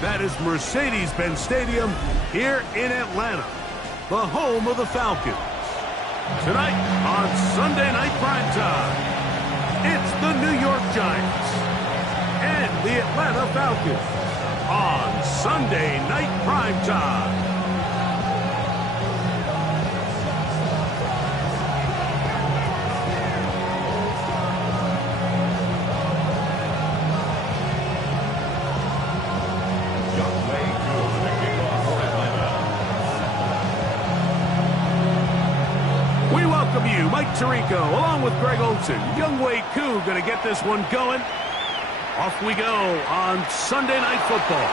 That is Mercedes-Benz Stadium here in Atlanta, the home of the Falcons. Tonight on Sunday Night Primetime, it's the New York Giants and the Atlanta Falcons on Sunday Night Primetime. Mike Tirico, along with Greg Olson. Younghoe Koo going to get this one going. Off we go on Sunday Night Football.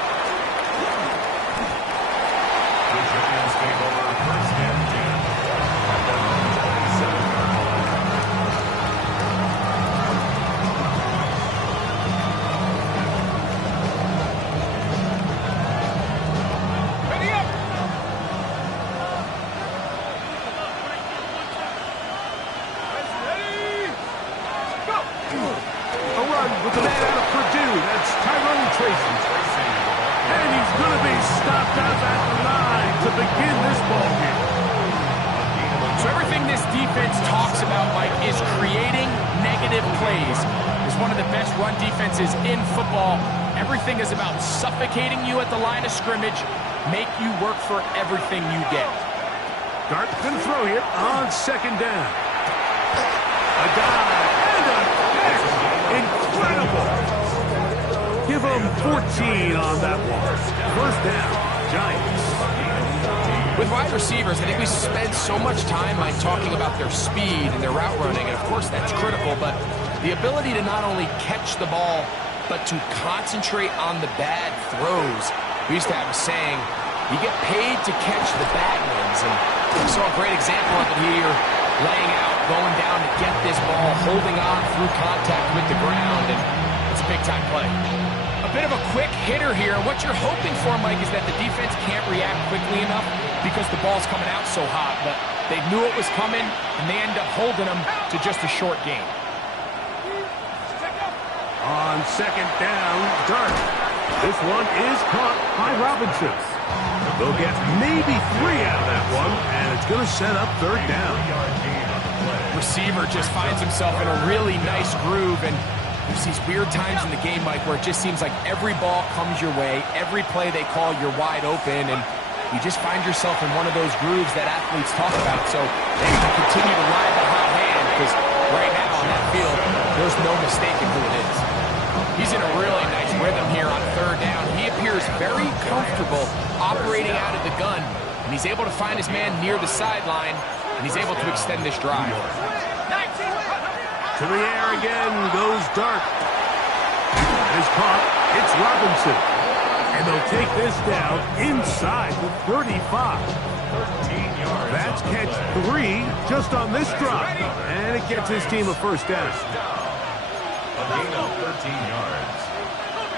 The Giants take over first and 10 at the 27-yard line. Ready up! With the man out of Purdue, that's Tracy. And he's going to be stopped out at the line to begin this ball game. So everything this defense talks about, Mike, is creating negative plays. It's one of the best run defenses in football. Everything is about suffocating you at the line of scrimmage, make you work for everything you get. Dart can throw here on second down. A dive and a catch. Incredible. Give them 14 on that one. First down, Giants. With wide receivers, I think we spend so much time, Mike, talking about their speed and their route running, and of course that's critical, but the ability to not only catch the ball, but to concentrate on the bad throws. We used to have a saying, you get paid to catch the bad ones, and we saw a great example of it here, laying out, going down to get this ball, holding on through contact with the ground, and it's a big-time play. A bit of a quick hitter here. What you're hoping for, Mike, is that the defense can't react quickly enough because the ball's coming out so hot, but they knew it was coming, and they end up holding them to just a short gain. On second down, Dart. This one is caught by Robinson. They'll get maybe 3 out of that one, and it's going to set up third down. Receiver just finds himself in a really nice groove, and there's these weird times in the game, Mike, where it just seems like every ball comes your way, every play they call, you're wide open, and you just find yourself in one of those grooves that athletes talk about. So they need to continue to ride the hot hand, because right now on that field, there's no mistaking who it is. He's in a really nice rhythm here on third down. He appears very comfortable operating out of the gun, and he's able to find his man near the sideline, and he's able to extend this drive. To the air again goes Dart. Is caught. It's Robinson. And they'll take this down inside the 35. 13 yards. That's catch 3 just on this drive. And it gets his team a first down. A gain of 13 yards.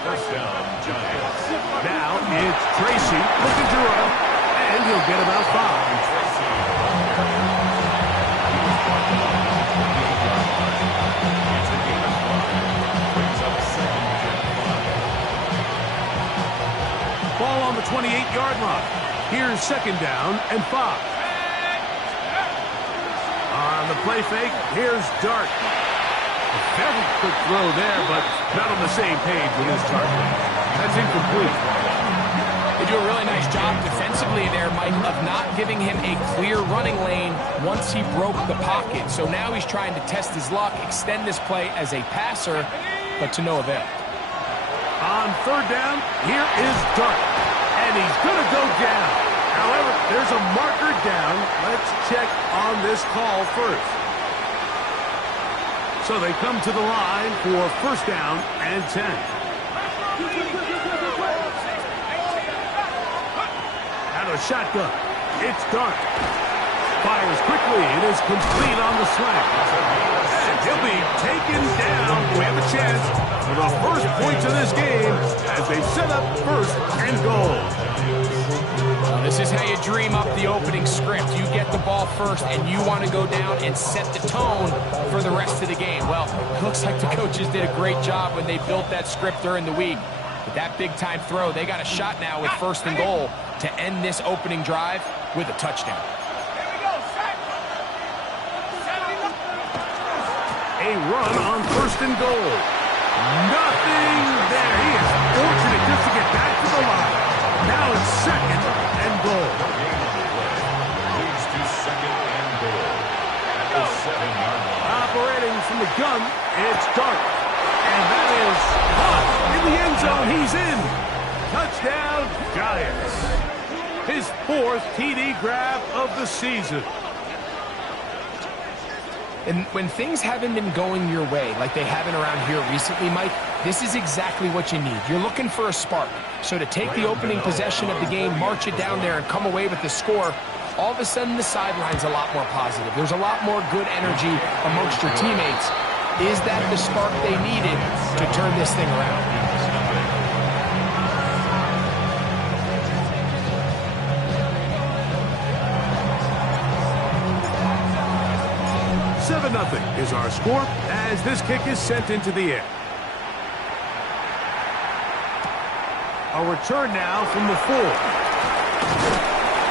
First down, Giants. Now it's Tracy looking to run, and he'll get about 5. Ball on the 28-yard line. Here's second down and 5. On the play fake, here's Dart. A very quick throw there, but not on the same page with his target. That's incomplete. They do a really nice job defensively there, Mike, of not giving him a clear running lane once he broke the pocket. So now he's trying to test his luck, extend this play as a passer, but to no avail. On third down, here is Dart, and he's going to go down. However, there's a marker down. Let's check on this call first. So they come to the line for first down and 10. Out of shotgun, it's Dart. Fires quickly, it is complete on the slant. And he'll be taken down. We have a chance for the first points of this game as they set up first and goal. This is how you dream up the opening script. You get the ball first, and you want to go down and set the tone for the rest of the game. Well, it looks like the coaches did a great job when they built that script during the week. With that big-time throw, they got a shot now with 1st and goal to end this opening drive with a touchdown. A run on 1st and goal. Nothing there. He is fortunate just to get back to the line. Now it's 2nd and goal. Leads to 2nd and goal. At the 7-yard line. Operating from the gun, it's Dart. And that is caught in the end zone. He's in. Touchdown, Giants. His 4th TD grab of the season. And when things haven't been going your way, like they haven't around here recently, Mike, this is exactly what you need. You're looking for a spark. So to take the opening possession of the game, march it down there, and come away with the score, all of a sudden the sideline's a lot more positive. There's a lot more good energy amongst your teammates. Is that the spark they needed to turn this thing around? 7-0 is our score as this kick is sent into the air. A return now from the 4.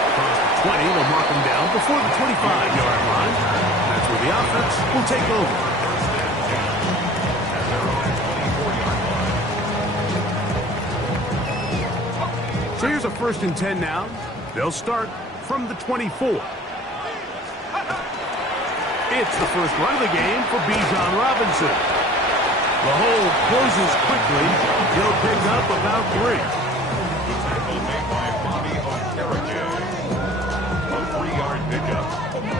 Across the 20, they'll mark him down before the 25-yard line. That's where the offense will take over. So here's a 1st and 10 now. They'll start from the 24. It's the first run of the game for Bijan Robinson. The hole closes quickly. He'll pick up about 3. Tackle made by Bobby Okereke. A 3-yard pickup.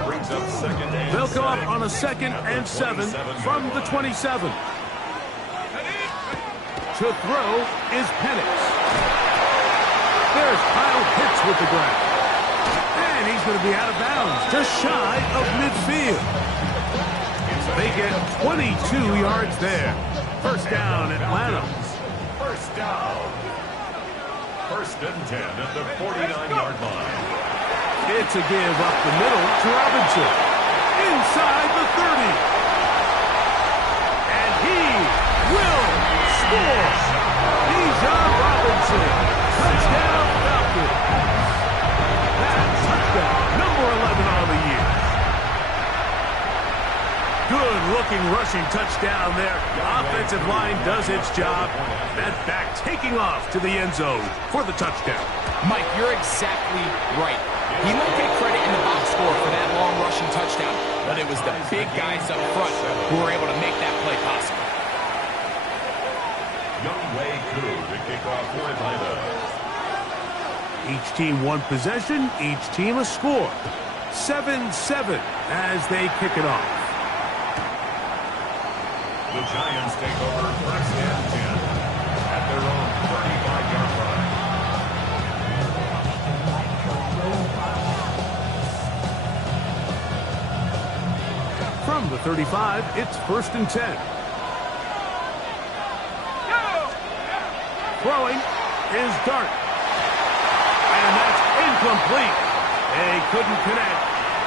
Brings up 2nd and 7. They'll come up on a 2nd and 7 from the 27. To throw is Penix. There's Kyle Pitts with the grab. And he's going to be out of bounds, just shy of midfield. They get 22 yards there. 1st down, Atlanta. 1st down. 1st and 10 at the 49-yard line. It's a give up the middle to Robinson. Inside the 30. And he will score. Bijan Robinson. Touchdown, Falcons. That's touchdown number 11 on the year. Good-looking rushing touchdown there. Offensive line does its job. That back taking off to the end zone for the touchdown. Mike, you're exactly right. He might get credit in the box score for that long rushing touchdown, but it was the big guys up front who were able to make that play possible. Young Wei Koo to kick off for Atlanta. Each team one possession, each team a score. 7-7 as they kick it off. The Giants take over 1st and 10 at their own 35-yard line. From the 35, it's 1st and 10. Throwing is Dart. And that's incomplete. They couldn't connect.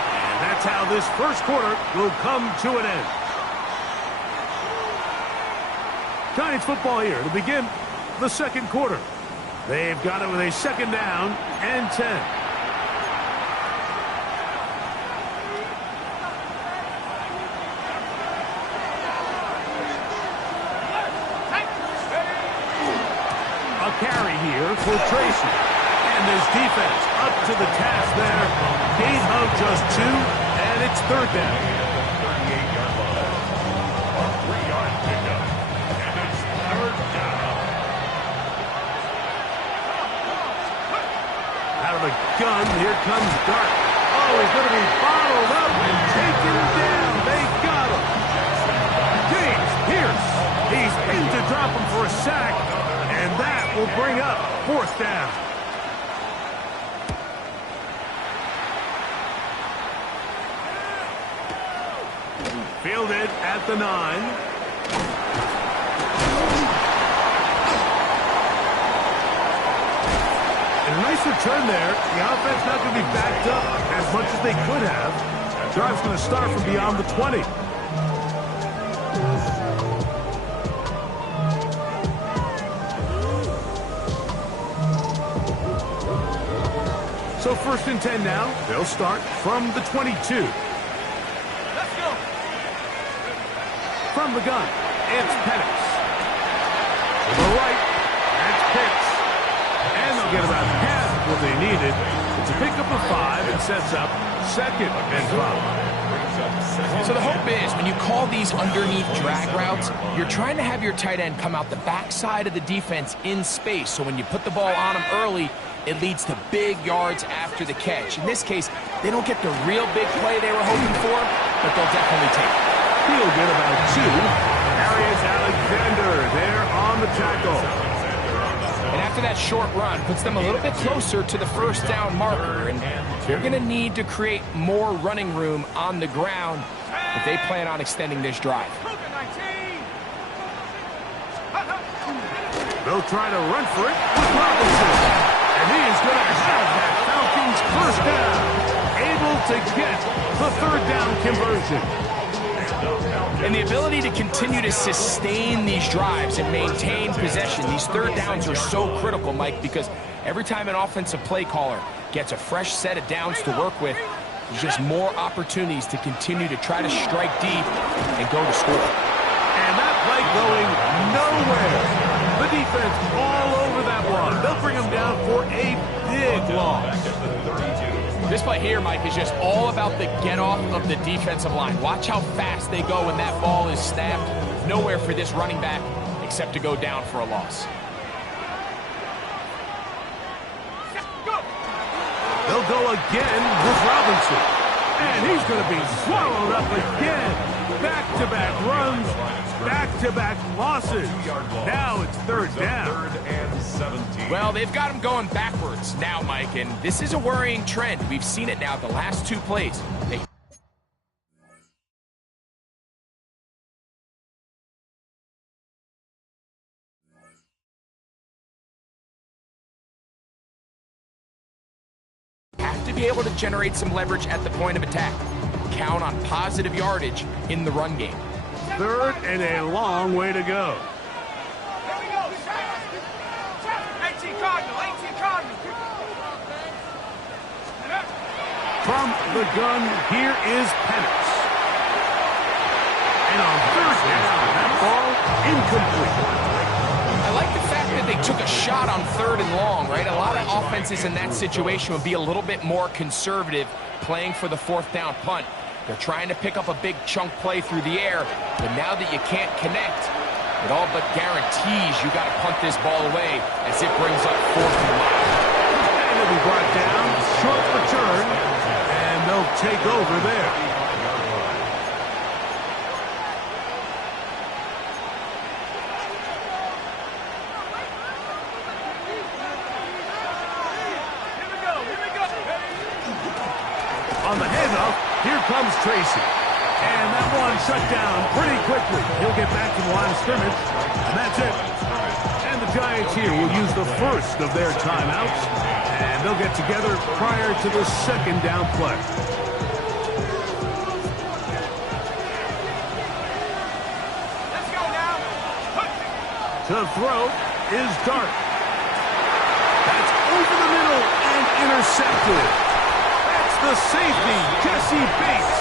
And that's how this 1st quarter will come to an end. Giants football here to begin the 2nd quarter. They've got it with a 2nd down and 10. A carry here for Tracy. And his defense up to the task there. Gain of just 2, and it's 3rd down. 38-yard line. A 3-yard pickup. And it's 3rd down. Out of the gun, here comes Dart. Oh, he's going to be bottled up and taken down. They got him. James Pierce. He's in to drop him for a sack, and that will bring up 4th down. Fielded at the 9. And a nice return there. The offense not going to be backed up as much as they could have. Drive's going to start from beyond the 20. So 1st and 10 now. They'll start from the 22. Let's go. From the gun, it's Penix. To the right, that's Pitts. And they'll get about half what they needed. It's a pickup of 5 and sets up 2nd and 5. So the hope is when you call these underneath drag routes, you're trying to have your tight end come out the backside of the defense in space. So when you put the ball on him early, it leads to big yards after the catch. In this case, they don't get the real big play they were hoping for, but they'll definitely take it. He'll get about 2. Darius Alexander there on the tackle. And after that short run, puts them a little bit closer to the 1st down marker. And they're going to need to create more running room on the ground if they plan on extending this drive. They'll try to run for it with Robinson. And he is going to have that Falcons 1st down. Able to get the 3rd down conversion. And the ability to continue to sustain these drives and maintain possession, these 3rd downs are so critical, Mike, because every time an offensive play caller gets a fresh set of downs to work with, there's just more opportunities to continue to try to strike deep and go to score. And that play going nowhere. The defense all over that one. They'll bring him down for a big loss. This play here, Mike, is just all about the get-off of the defensive line. Watch how fast they go when that ball is snapped. Nowhere for this running back except to go down for a loss. They'll go again with Robinson. And he's going to be swallowed up again. Back-to-back runs, back-to-back losses. Now it's 3rd down. Well, they've got him going backwards now, Mike, and this is a worrying trend. We've seen it now the last 2 plays. They have to be able to generate some leverage at the point of attack. Count on positive yardage in the run game. 3rd and a long way to go. Here we go. 18 Cardinal. 18 Cardinal. From the gun, here is Penix. And on 3rd down, that ball incomplete. I like the fact that they took a shot on 3rd and long, right? A lot of offenses in that situation would be a little bit more conservative playing for the 4th down punt. They're trying to pick up a big chunk play through the air, but now that you can't connect, it all but guarantees you got to punt this ball away as it brings up 4th and long. And it'll be brought down, short return, and they'll take over there. On the handoff, here comes Tracy. And that one shut down pretty quickly. He'll get back to the line of scrimmage, and that's it. And the Giants here will use the 1st of their timeouts, and they'll get together prior to the 2nd down play. Let's go now. To throw is Dart. That's over the middle and intercepted. The safety, Jesse Bates.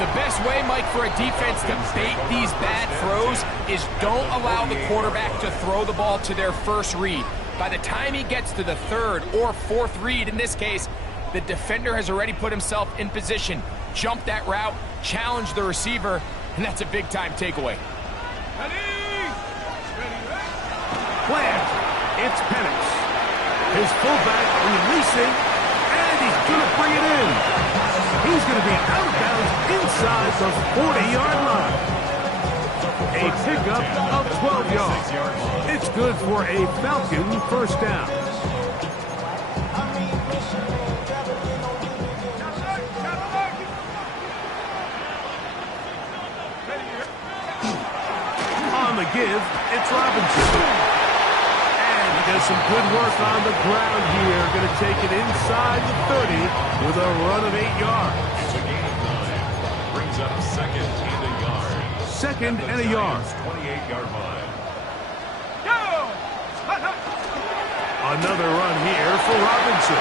The best way, Mike, for a defense to bait these bad throws is don't allow the quarterback to throw the ball to their 1st read. By the time he gets to the 3rd or 4th read, in this case, the defender has already put himself in position, jumped that route, challenged the receiver, and that's a big-time takeaway. Plant. It's Penix. His fullback releasing, and he's going to bring it in. He's going to be out of bounds inside the 40-yard line. A pickup of 12 yards. It's good for a Falcon 1st down. On the give, it's Robinson. Does some good work on the ground here. Going to take it inside the 30 with a run of 8 yards. It's a gain of 9. Brings up 2nd and a yard. 2nd and a yard. 28-yard line. Go! Another run here for Robinson.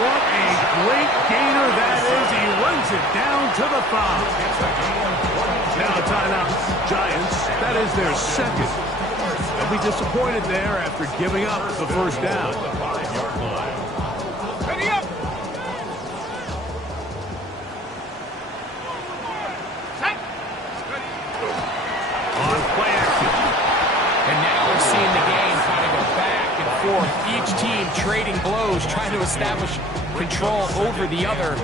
What a great gainer that is. He runs it down to the 5. Now a timeout. Giants, that is their second. They'll be disappointed there after giving up the first down. Ready up! Set! On play action. And now we're seeing the game kind of go back and forth. Each team trading blows, trying to establish control over the other.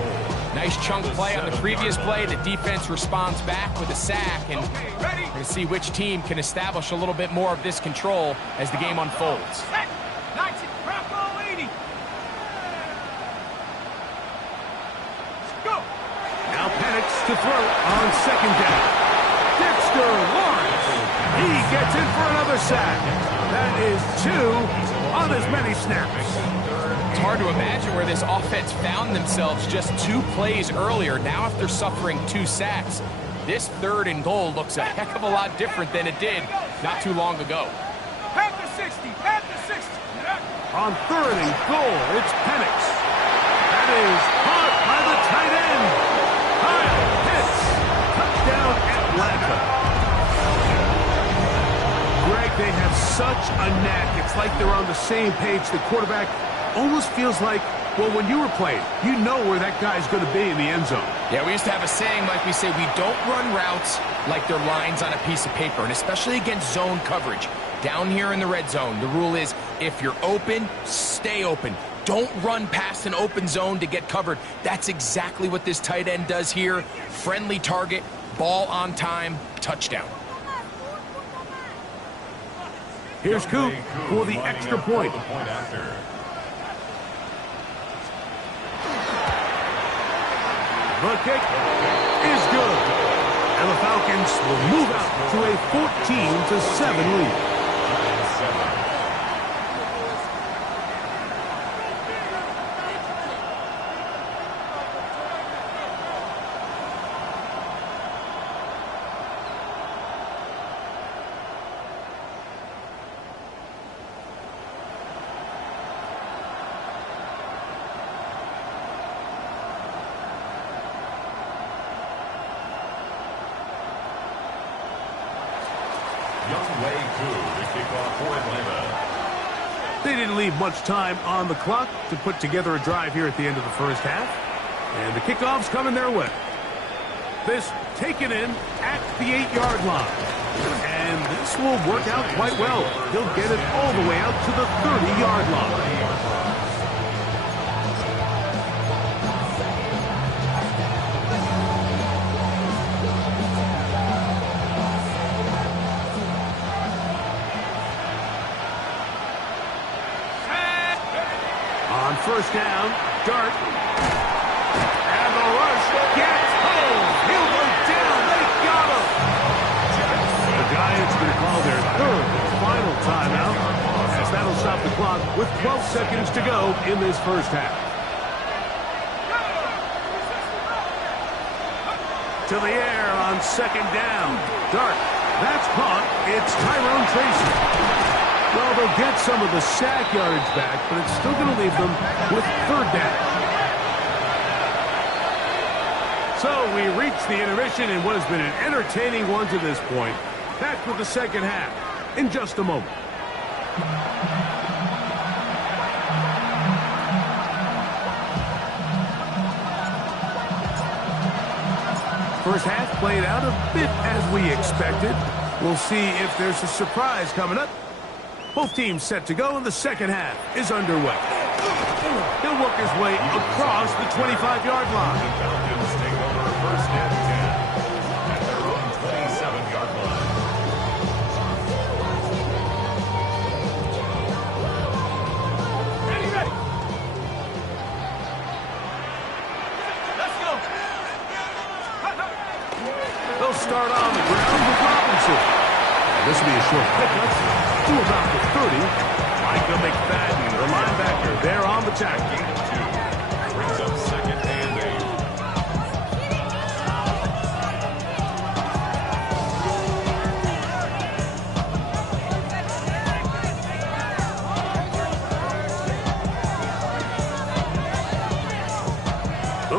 Nice chunk play on the previous play. The defense responds back with a sack, and we're going to see which team can establish a little bit more of this control as the game unfolds. Set! 19, Bravo 80! Go! Now Penix to throw on second down. Dexter Lawrence. He gets in for another sack. That is 2 on as many snaps. It's hard to imagine where this offense found themselves just 2 plays earlier. Now after suffering 2 sacks, this 3rd and goal looks a heck of a lot different than it did not too long ago. Panther 60! Panther 60! On 3rd and goal, it's Penix. That is caught by the tight end. Kyle Pitts. Touchdown Atlanta. Greg, they have such a knack. It's like they're on the same page. The quarterback almost feels like, well, when you were playing, you know where that guy's going to be in the end zone. Yeah, we used to have a saying, like we say, we don't run routes like they're lines on a piece of paper, and especially against zone coverage. Down here in the red zone, the rule is if you're open, stay open. Don't run past an open zone to get covered. That's exactly what this tight end does here. Friendly target, ball on time, touchdown. Here's Coop for the extra point. The kick is good. And the Falcons will move out to a 14-7 lead. They didn't leave much time on the clock to put together a drive here at the end of the first half. And the kickoff's coming their way. This taken in at the 8-yard line. And this will work out quite well. He'll get it all the way out to the 30-yard line. On first down, Dart. And the rush gets home. He'll go down. They got him. The Giants going to call their 3rd and final timeout, as that'll stop the clock with 12 seconds to go in this first half. To the air on second down. Dart. That's caught. It's Tyrone Tracy. Well, they'll get some of the sack yardage back, but it's still going to leave them with 3rd down. So we reach the intermission in what has been an entertaining one to this point. Back with the second half in just a moment. First half played out a bit as we expected. We'll see if there's a surprise coming up. Both teams set to go, and the second half is underway. He'll work his way across the 25-yard line. The Falcons take over 1st and 10 at their own 27-yard line. Ready, ready! Let's go! They'll start on the ground with Robinson. And this will be a short pickup to about the 30. Micah McFadden, the linebacker, there on the tackle. Brings up 2nd and 8.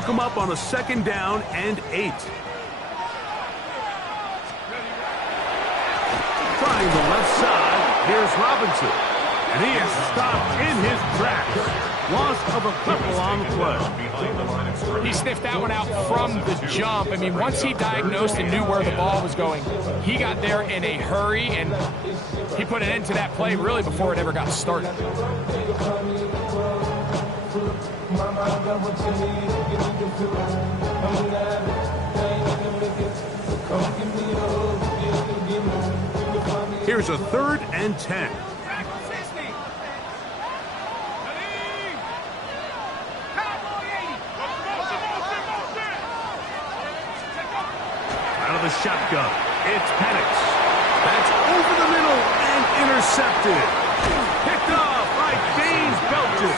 They'll come up on a 2nd down and 8. Trying the left side, here's Robinson. And he is stopped in his tracks. Loss of a couple on the play. He sniffed that one out from the jump. I mean, once he diagnosed and knew where the ball was going, he got there in a hurry, and he put an end to that play really before it ever got started. Here's a 3rd and 10. The shotgun. It's Penix. That's over the middle and intercepted. Picked off by James Belton.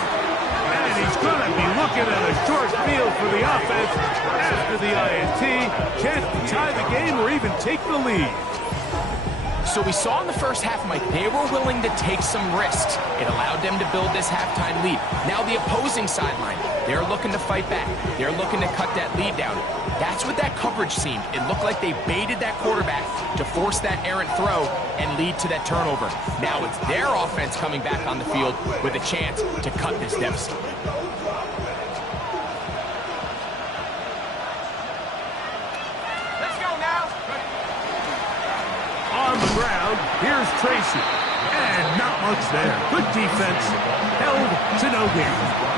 And he's going to be looking at a short field for the offense after the INT. Can't tie the game or even take the lead. So we saw in the first half, Mike, they were willing to take some risks. It allowed them to build this halftime lead. Now the opposing sideline, they're looking to fight back. They're looking to cut that lead down. That's what that coverage seemed. It looked like they baited that quarterback to force that errant throw and lead to that turnover. Now it's their offense coming back on the field with a chance to cut this deficit. Let's go now. On the ground, here's Tracy. And not much there. Good defense. Held to no gain.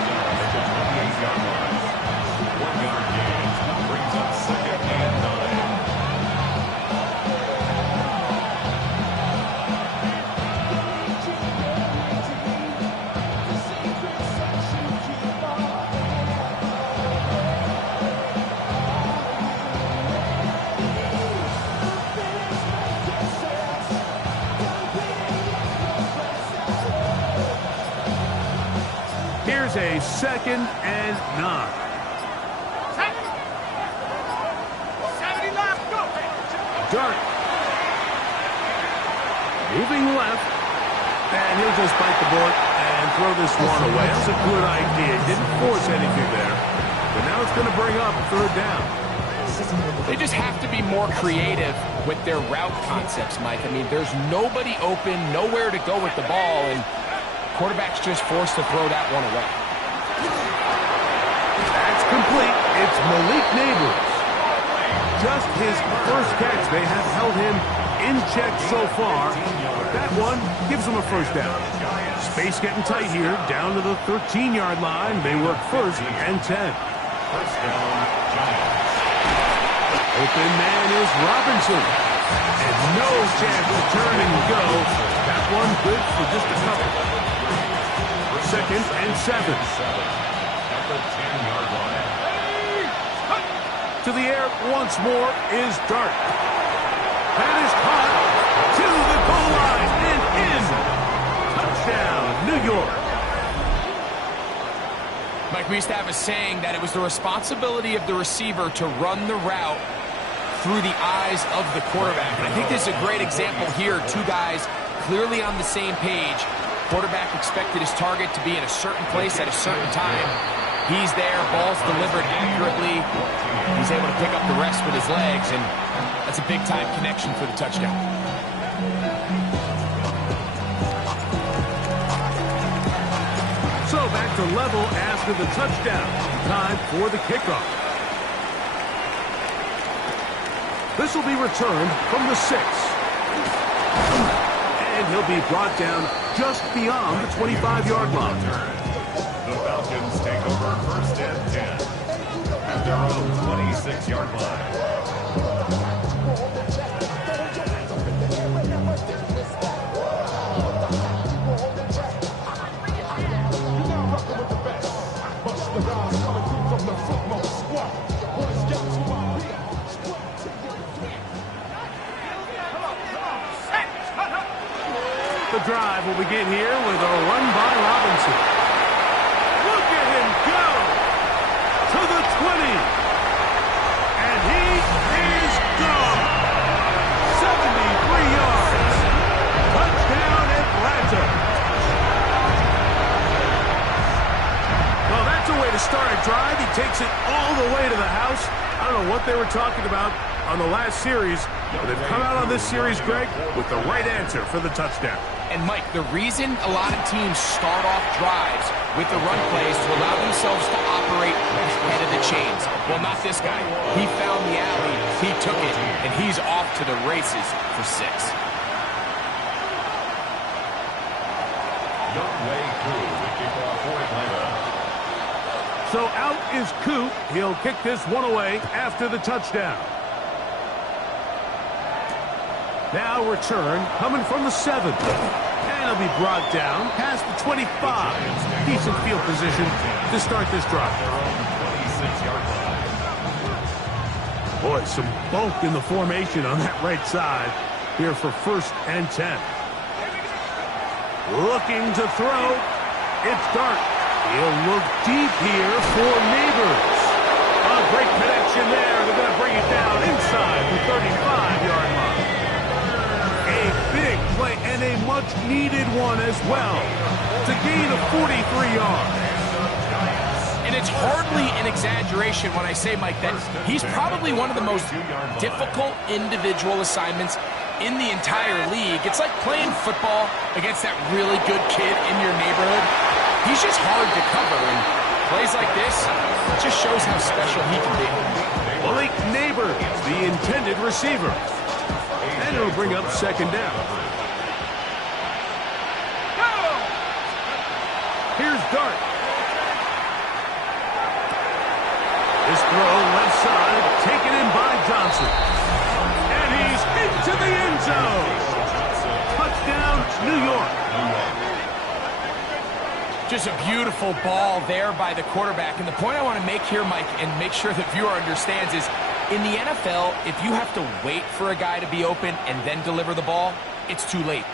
1-yard gain. Brings up 2nd and 9. Here's a 2nd and 9. 70 left, go. Dart. Moving left. And he'll just bite the bullet and throw this one away. That's a good idea. Didn't force anything there. But now it's going to bring up 3rd down. They just have to be more creative with their route concepts, Mike. I mean, there's nobody open, nowhere to go with the ball, and quarterback's just forced to throw that one away. That's complete. It's Malik Neighbors. Just his first catch. They have held him in check so far. But that one gives them a 1st down. Space getting tight here. Down to the 13-yard line. They work 1st and 10. 1st down, Giants. Open man is Robinson. And no chance to turn and go. That one good for just a couple. 2nd and 7. At the 10-yard line. To the air once more is Dart. That is caught to the goal line and in. Touchdown, New York. Mike, we used to have a saying that it was the responsibility of the receiver to run the route through the eyes of the quarterback. And I think this is a great example here. Two guys clearly on the same page. Quarterback expected his target to be in a certain place at a certain time. He's there, ball's delivered accurately. He's able to pick up the rest with his legs, and that's a big-time connection for the touchdown. So back to level after the touchdown. Time for the kickoff. This will be returned from the 6. And he'll be brought down just beyond the 25-yard line. The Falcons take over 1st and 10 at their own 26-yard line. The drive will begin here with a run by Robinson. Look at him go to the 20. And he is gone. 73 yards. Touchdown, Atlanta. Well, that's a way to start a drive. He takes it all the on what they were talking about on the last series, but they've come out on this series, Greg, with the right answer for the touchdown. And, Mike, the reason a lot of teams start off drives with the run plays to allow themselves to operate ahead of the chains. Well, not this guy. He found the alley, he took it, and he's off to the races for 6. So out is Coop. He'll kick this one away after the touchdown. Now return coming from the 7. And he'll be brought down past the 25. Decent field position to start this drive. Boy, some bulk in the formation on that right side here for 1st and 10. Looking to throw. It's Dart. He'll look deep here for Neighbors. A great connection there. They're going to bring it down inside the 35-yard line. A big play and a much-needed one as well to gain a 43 yards. And it's hardly an exaggeration when I say, Mike, that he's probably one of the most difficult individual assignments in the entire league. It's like playing football against that really good kid in your neighborhood. He's just hard to cover, and plays like this, it just shows how special he can be. Malik Neighbors, the intended receiver. And it'll bring up 2nd down. Here's Dart. This throw left side, taken in by Johnson. And he's into the end zone. Touchdown, New York. Just a beautiful ball there by the quarterback. And the point I want to make here, Mike, and make sure the viewer understands is, in the NFL, if you have to wait for a guy to be open and then deliver the ball, it's too late.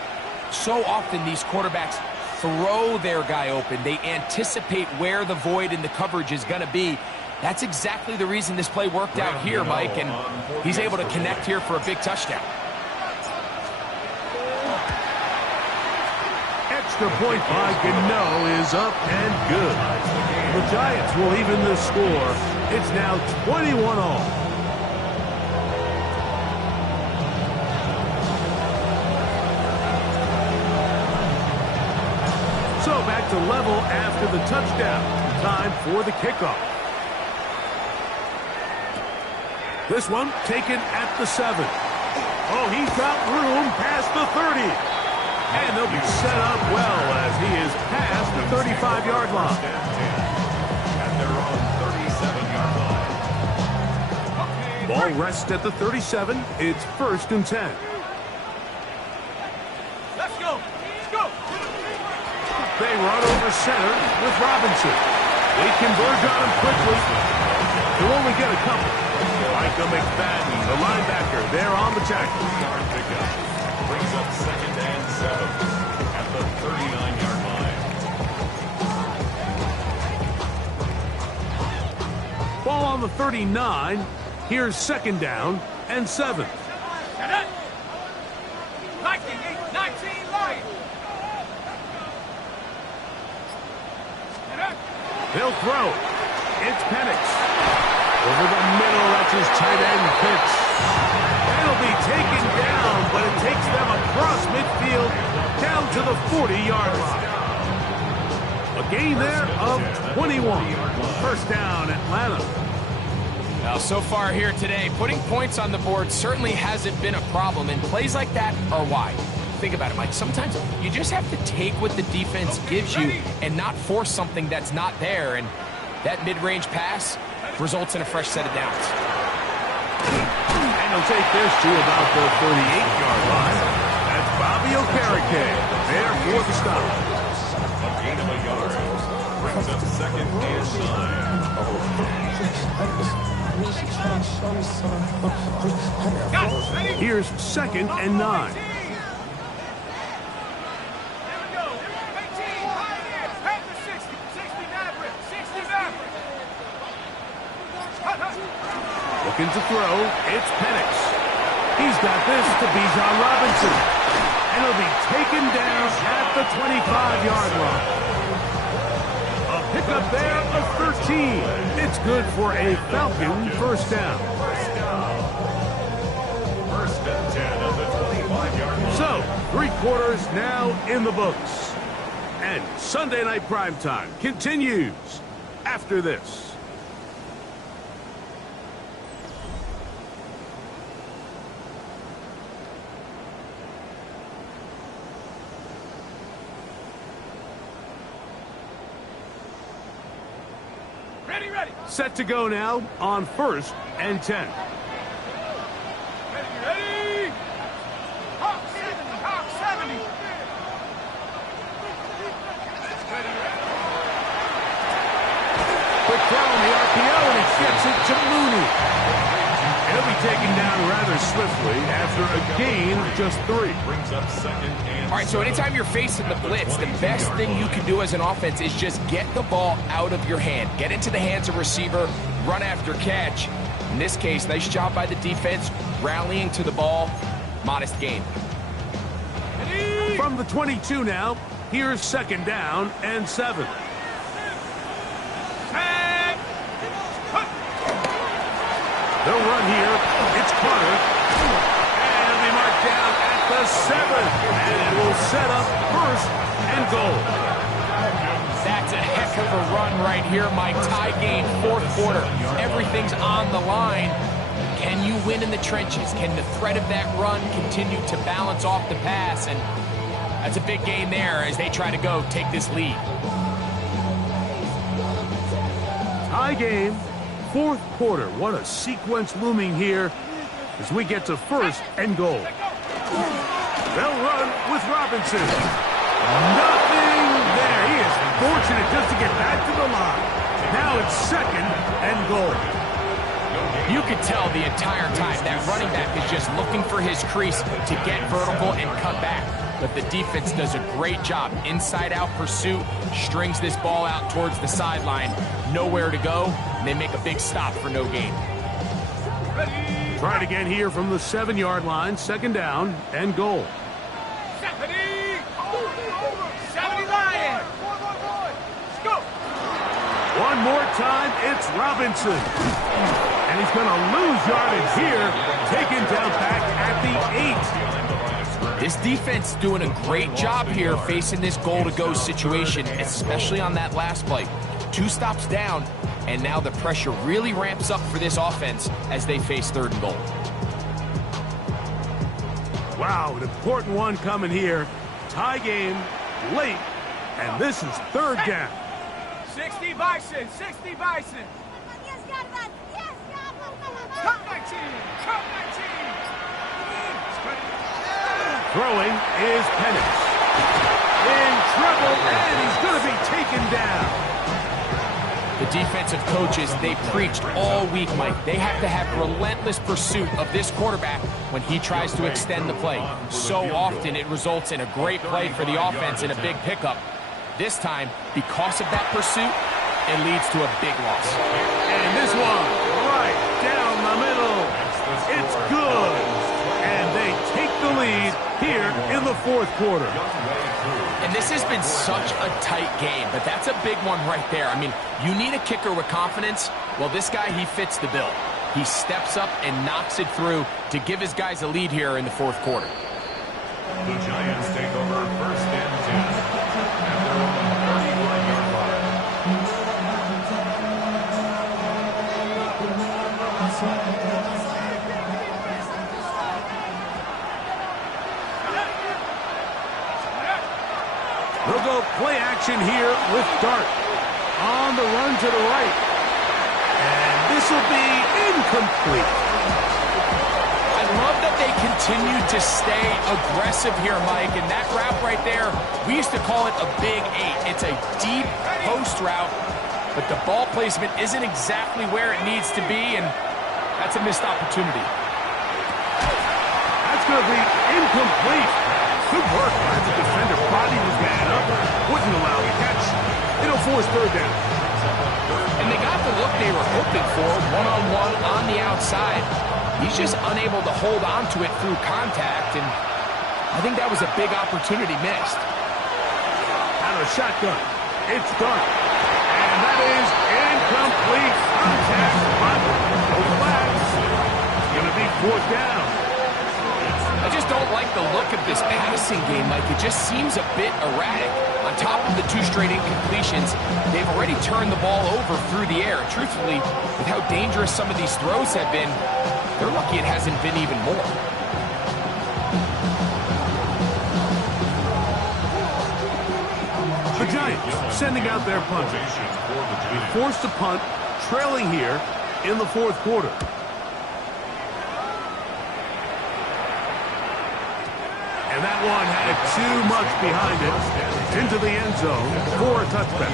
So often these quarterbacks throw their guy open. They anticipate where the void in the coverage is going to be. That's exactly the reason this play worked out here, Mike, and he's able to connect here for a big touchdown. Extra point by Gano is up and good. The Giants will even the score. It's now 21-all. So back to level after the touchdown. Time for the kickoff. This one taken at the 7. Oh, he's got room past the 30. And they'll be set up well as he is past the 35-yard line. And they're on 37-yard line. Ball rests at the 37. It's 1st and 10. Let's go. Let's go. They run over center with Robinson. They converge on him quickly. They'll only get a couple. Micah McFadden, the linebacker, there on the tackle. Yard pickup. Brings up 2nd and 7 at the 39-yard line. Ball on the 39. Here's 2nd down and 7. 19 line. They'll throw. It's Penix. Over the middle, that's his tight end pitch. It'll be taken down, but it takes them across midfield down to the 40-yard line. A gain there of 21. 1st down, Atlanta. Now, so far here today, putting points on the board certainly hasn't been a problem, and plays like that are why. Think about it, Mike. Sometimes you just have to take what the defense gives you and not force something that's not there, and that mid-range pass results in a fresh set of downs. And he'll take this to about the 38-yard line. That's Bobby Okereke there for the stop. A gain of a yard. Brings up 2nd and 9. Here's 2nd and 9. Looking to throw, it's Penix. He's got this to Bijan Robinson. And he'll be taken down at the 25-yard line. A Pickup there of 13. It's good for a Falcon first down. First and 10 on the 25-yard line. So, 3 quarters now in the books. And Sunday Night Primetime continues after this. Ready. Set to go now on 1st and 10. Ready. Hawk 70. Quick throw on the RPO, and it gets it to Mooney. He'll be taken down rather swiftly after a gain of just 3. Brings up second and All right, so anytime you're facing the blitz, the best thing you can do as an offense is just get the ball out of your hand. Get into the hands of receiver, run after catch. In this case, nice job by the defense, rallying to the ball. Modest gain. From the 22 now, here's 2nd down and 7. They'll run here. It's Carter. And they mark down at the 7. And it will set up 1st and goal. That's a heck of a run right here, Mike. Tie game, 4th quarter. Everything's on the line. Can you win in the trenches? Can the threat of that run continue to balance off the pass? And that's a big gain there as they try to go take this lead. Tie game, 4th quarter. What a sequence looming here as we get to 1st and goal. They'll run with Robinson. Nothing there. He is fortunate just to get back to the line. Now it's 2nd and goal. You could tell the entire time that running back is just looking for his crease to get vertical and cut back. But the defense does a great job. Inside-out pursuit, strings this ball out towards the sideline. Nowhere to go, and they make a big stop for no gain. Try it again here from the 7-yard line. 2nd down and goal. 70 Lions. Go. One more time, it's Robinson. And he's going to lose yardage here. Taken down back at the 8. This defense doing a great job here facing this goal-to-go situation, especially on that last play. 2 stops down, and now the pressure really ramps up for this offense as they face 3rd and goal. Wow, an important one coming here. Tie game, late, and this is 3rd down. 60 Bison. Cut 19. Throwing is Penix. In trouble, and he's going to be taken down. The defensive coaches, they preached all week, Mike. They have to have relentless pursuit of this quarterback when he tries to extend the play. So often it results in a great play for the offense and a big pickup. This time, because of that pursuit, it leads to a big loss. And this one, right down the middle. It's good. And they take the lead here in the 4th quarter. And this has been such a tight game, but that's a big one right there. I mean, you need a kicker with confidence. Well, this guy, he fits the bill. He steps up and knocks it through to give his guys a lead here in the 4th quarter. the Giants take over 1st and 10 at their own 31-yard line. They'll go play action here with Dart. On the run to the right. And this will be incomplete. I love that they continue to stay aggressive here, Mike. And that route right there, we used to call it a big 8. It's a deep post route, but the ball placement isn't exactly where it needs to be, and that's a missed opportunity. That's going to be incomplete. Good work as the defender bodied his man up. Wouldn't allow the catch. It'll force 3rd down. And they got the look they were hoping for, one-on-one on the outside. He's just unable to hold on to it through contact, and I think that was a big opportunity missed. Out of shotgun. It's Dart. And that is incomplete. Contest, but no flags. It's going to be fourth down. I just don't like the look of this passing game, Mike. It just seems a bit erratic. On top of the 2 straight incompletions, they've already turned the ball over through the air. Truthfully, with how dangerous some of these throws have been, they're lucky it hasn't been even more. The Giants sending out their punters. Forced to punt, trailing here in the fourth quarter. And that one had too much behind it. Into the end zone for a touchback.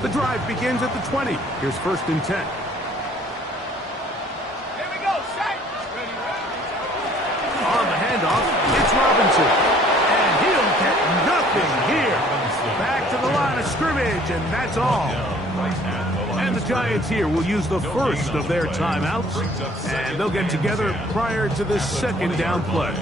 The drive begins at the 20. Here's 1st and 10. Here we go, set. Ready, ready. On the handoff, it's Robinson. And he'll get nothing here. Back to the line of scrimmage, and that's all. And the Giants here will use the first of their timeouts, and they'll get together prior to the 2nd down play.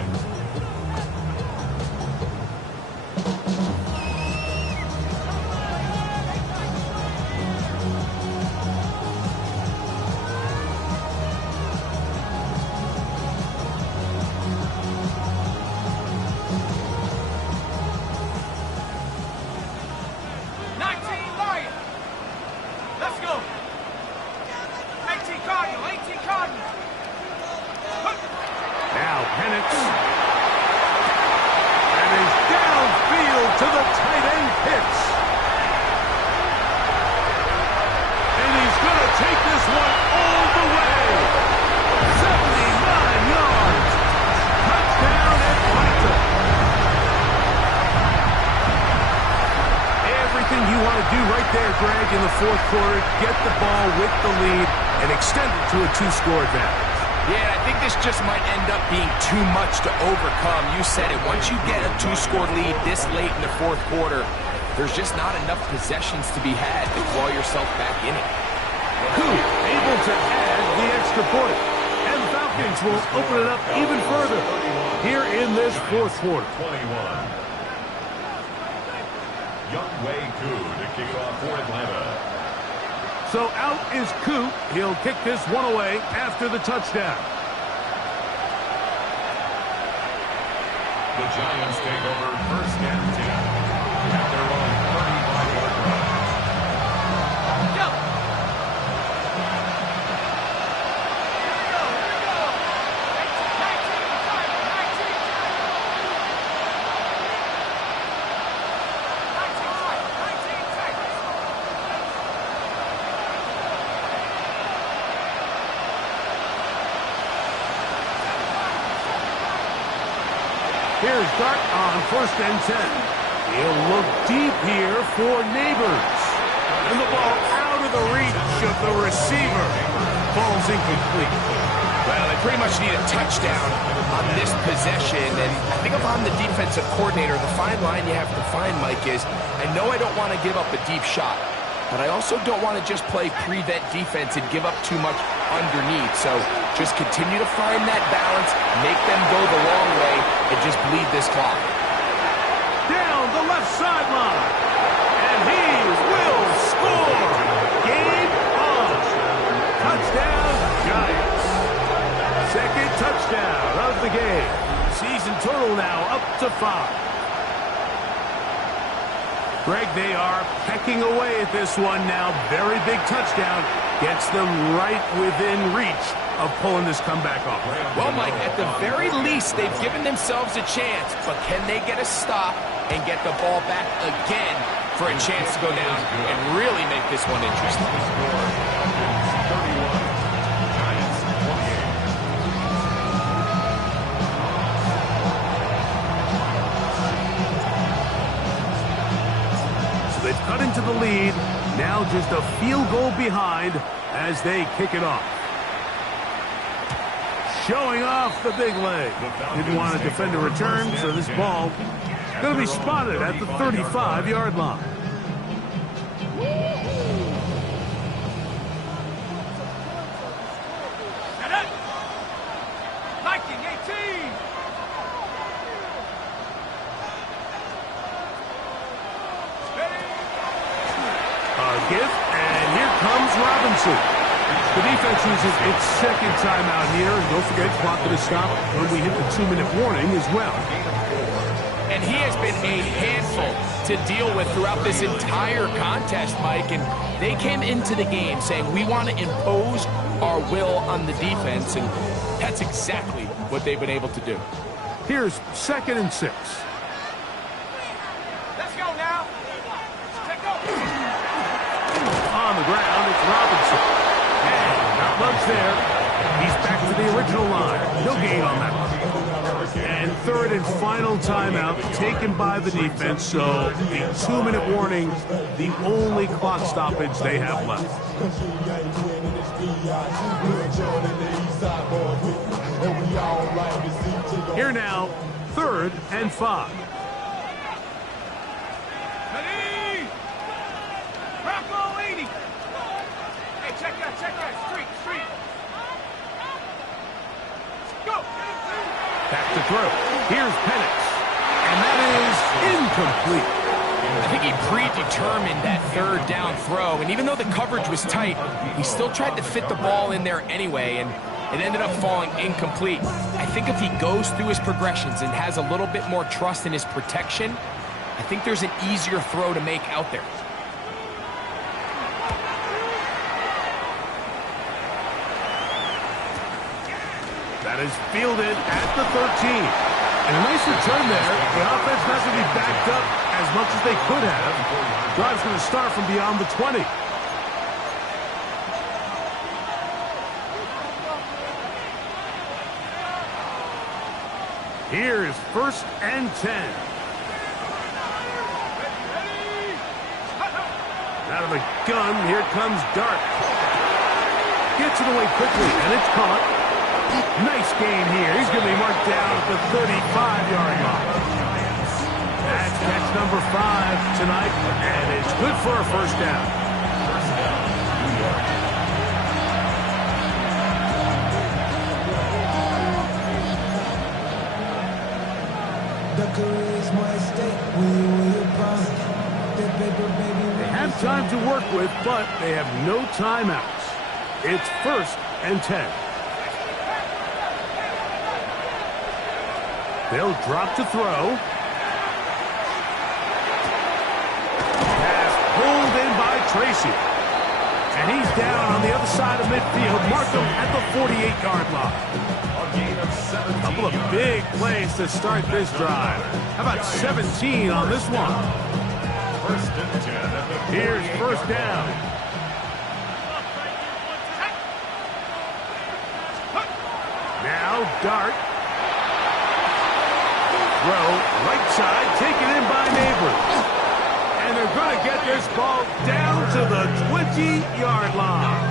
In the fourth quarter, get the ball with the lead and extend it to a 2-score advantage. Yeah, I think this just might end up being too much to overcome. You said it. Once you get a 2-score lead this late in the fourth quarter, there's just not enough possessions to be had to claw yourself back in it. Who able to add the extra point? And the Falcons will open it up even further here in this fourth quarter. 21. Young Wei Koo to kick it off for Atlanta. So out is Koo. He'll kick this one away after the touchdown. The Giants take over 1st and 10 at their own 35-yard line. Go. Here's Dart on 1st and 10. He'll look deep here for Neighbors. And the ball out of the reach of the receiver. Ball's incomplete. Well, they pretty much need a touchdown on this possession. And I think if I'm the defensive coordinator, the fine line you have to find, Mike, is I know I don't want to give up a deep shot, but I also don't want to just play prevent defense and give up too much underneath. So just continue to find that balance, make them go the long way, and just bleed this clock. Down the left sideline. And he will score. Game on. Touchdown, Giants. 2nd touchdown of the game. Season total now up to 5. Greg, they are pecking away at this one now. Very big touchdown. Gets them right within reach of pulling this comeback off. Well, Mike, at the very least, they've given themselves a chance. But can they get a stop and get the ball back again for a chance to go down and really make this one interesting? 31. Giants 28. So they've cut into the lead. Now just a field goal behind as they kick it off. Showing off the big leg. Didn't want to defend a return, so this ball going to be spotted at the 35-yard line. give, and here comes Robinson. The defense uses its second timeout here. And don't forget, clock to stop when we hit the 2-minute warning as well. And he has been a handful to deal with throughout this entire contest, Mike. And they came into the game saying, we want to impose our will on the defense. And that's exactly what they've been able to do. Here's 2nd and 6. Let's go now. Let's go. On the ground, it's Robinson. And not much there. He's back to the original line. No gain on that one. And 3rd and final timeout taken by the defense. So the 2-minute warning, the only clock stoppage they have left. Here now, 3rd and 5. Ready? Rocco 80. Hey, check that. Street. Go. Back to throw. Here's Penix. And that is incomplete. I think he predetermined that 3rd down throw, and even though the coverage was tight, he still tried to fit the ball in there anyway, and it ended up falling incomplete. I think if he goes through his progressions and has a little bit more trust in his protection, I think there's an easier throw to make out there. That is fielded at the 13. And a nice return there. The offense not going to be backed up as much as they could have. Drive's going to start from beyond the 20. Here's 1st and 10. Out of the gun, here comes Dart. Gets it away quickly, and it's caught. Nice gain here. He's going to be marked down at the 35-yard line. That's catch number 5 tonight, and it's good for a 1st down. New York. They have time to work with, but they have no timeouts. It's 1st and 10. They'll drop to throw. Pass pulled in by Tracy. And he's down on the other side of midfield. Mark him at the 48-yard line. A couple of big plays to start this drive. How about 17 on this one? 1st and 10. Here's 1st down. Now Dart. Throw, right side, taken in by Neighbors. And they're going to get this ball down to the 20-yard line.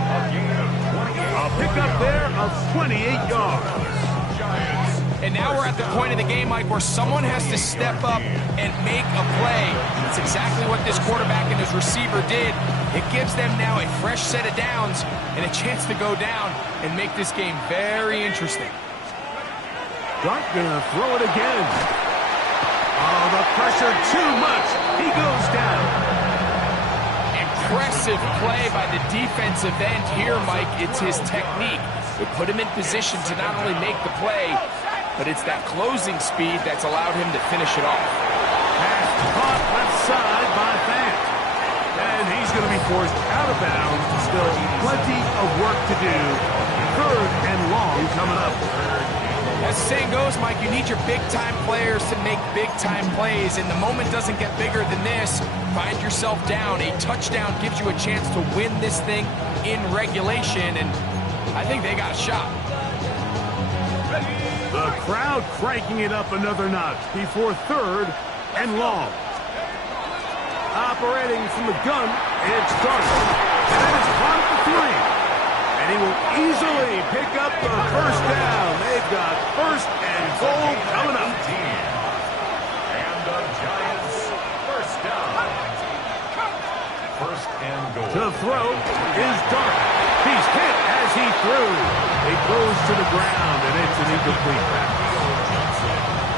A pickup there of 28 yards. And now we're at the point of the game, Mike, where someone has to step up and make a play. That's exactly what this quarterback and his receiver did. It gives them now a fresh set of downs and a chance to go down and make this game very interesting. Dart gonna throw it again. Oh, the pressure too much. He goes down. Impressive play by the defensive end here, Mike. It's his technique. It put him in position to not only make the play, but it's that closing speed that's allowed him to finish it off. Pass caught left side by Fant. And he's going to be forced out of bounds. Still plenty of work to do. 3rd and long coming up. As the saying goes, Mike, you need your big-time players to make big-time plays, and the moment doesn't get bigger than this. Find yourself down. A touchdown gives you a chance to win this thing in regulation, and I think they got a shot. The crowd cranking it up another notch before 3rd and long. Operating from the gun, it's Dart. And it is caught at the 3. And he will easily pick up the 1st down. They've got 1st and goal coming up. And the Giants 1st down. 1st and goal. To throw is Dart. He's hit as he threw. He throws to the ground, and it's an incomplete pass.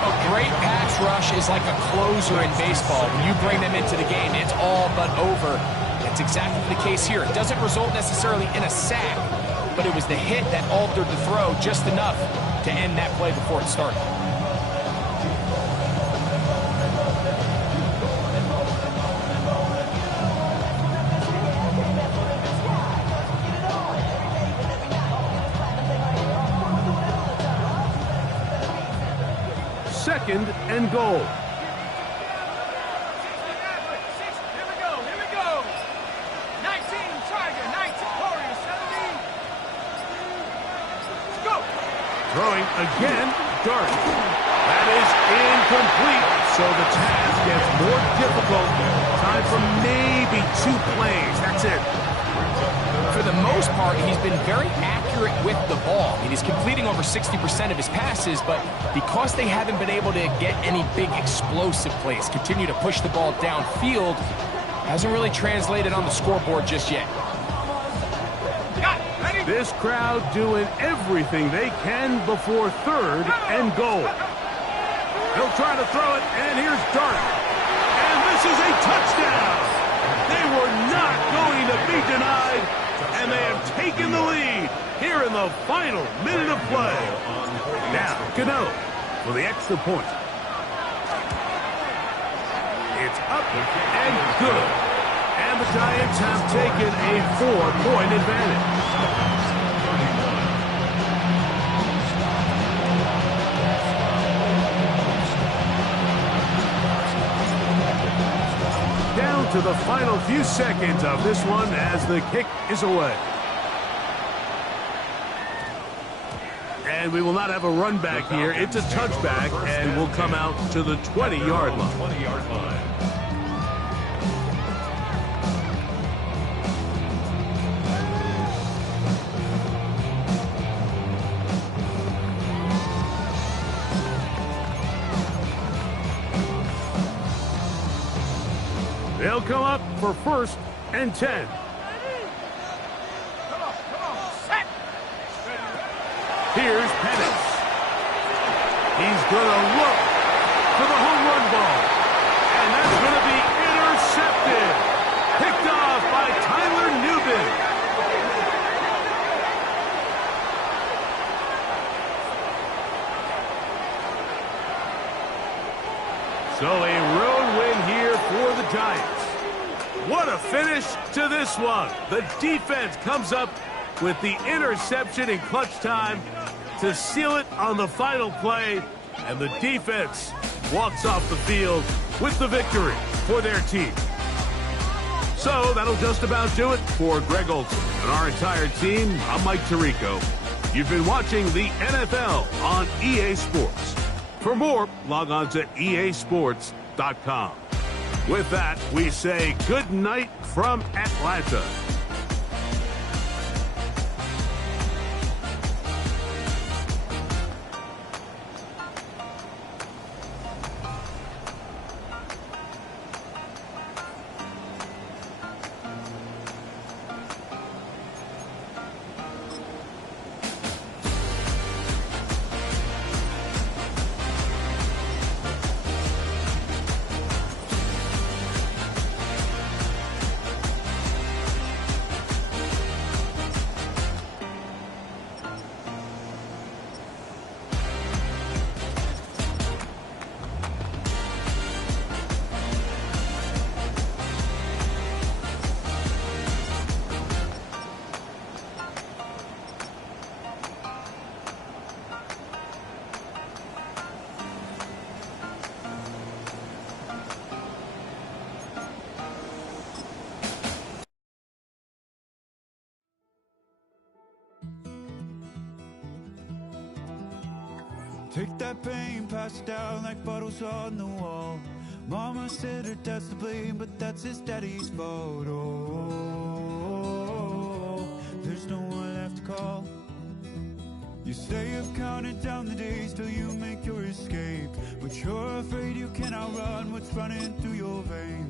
A great pass rush is like a closer in baseball. When you bring them into the game, it's all but over. That's exactly the case here. It doesn't result necessarily in a sack, but it was the hit that altered the throw just enough to end that play before it started. Second and goal. Here we go, here we go. 19 Tiger, 19 Warrior, 17. Let's go. Throwing again, Dart. That is incomplete, so the task gets more difficult. Time for maybe 2 plays. That's it. For the most part, he's been very accurate with the ball. I mean, he's completing over 60% of his passes, but because they haven't been able to get any big explosive plays, continue to push the ball downfield, hasn't really translated on the scoreboard just yet. This crowd doing everything they can before third and goal. He'll try to throw it, and here's Dart. And this is a touchdown. They were not going to be denied, and they have taken the lead here in the final minute of play. Now, Cano for the extra point. It's up and good. And the Giants have taken a 4-point advantage. Down to the final few seconds of this one as the kick is away. And we will not have a run back here. It's a touchback, and we'll come out to the 20-yard line. 20-yard line. They'll come up for 1st and 10. Come on, set. Here's Pettis. He's going to look for the home run ball. And that's going to be intercepted. Picked off by Tyler Newman. So a road win here for the Giants. What a finish to this one. The defense comes up with the interception in clutch time to seal it on the final play, and the defense walks off the field with the victory for their team. So that'll just about do it for Greg Olson and our entire team. I'm Mike Tirico. You've been watching the NFL on EA Sports. For more, log on to easports.com. With that, we say good night from Atlanta. Take that pain, pass it down like bottles on the wall. Mama said her dad's to blame, but that's his daddy's fault. Oh, there's no one left to call. You stay up counting down the days till you make your escape, but you're afraid you cannot run what's running through your veins.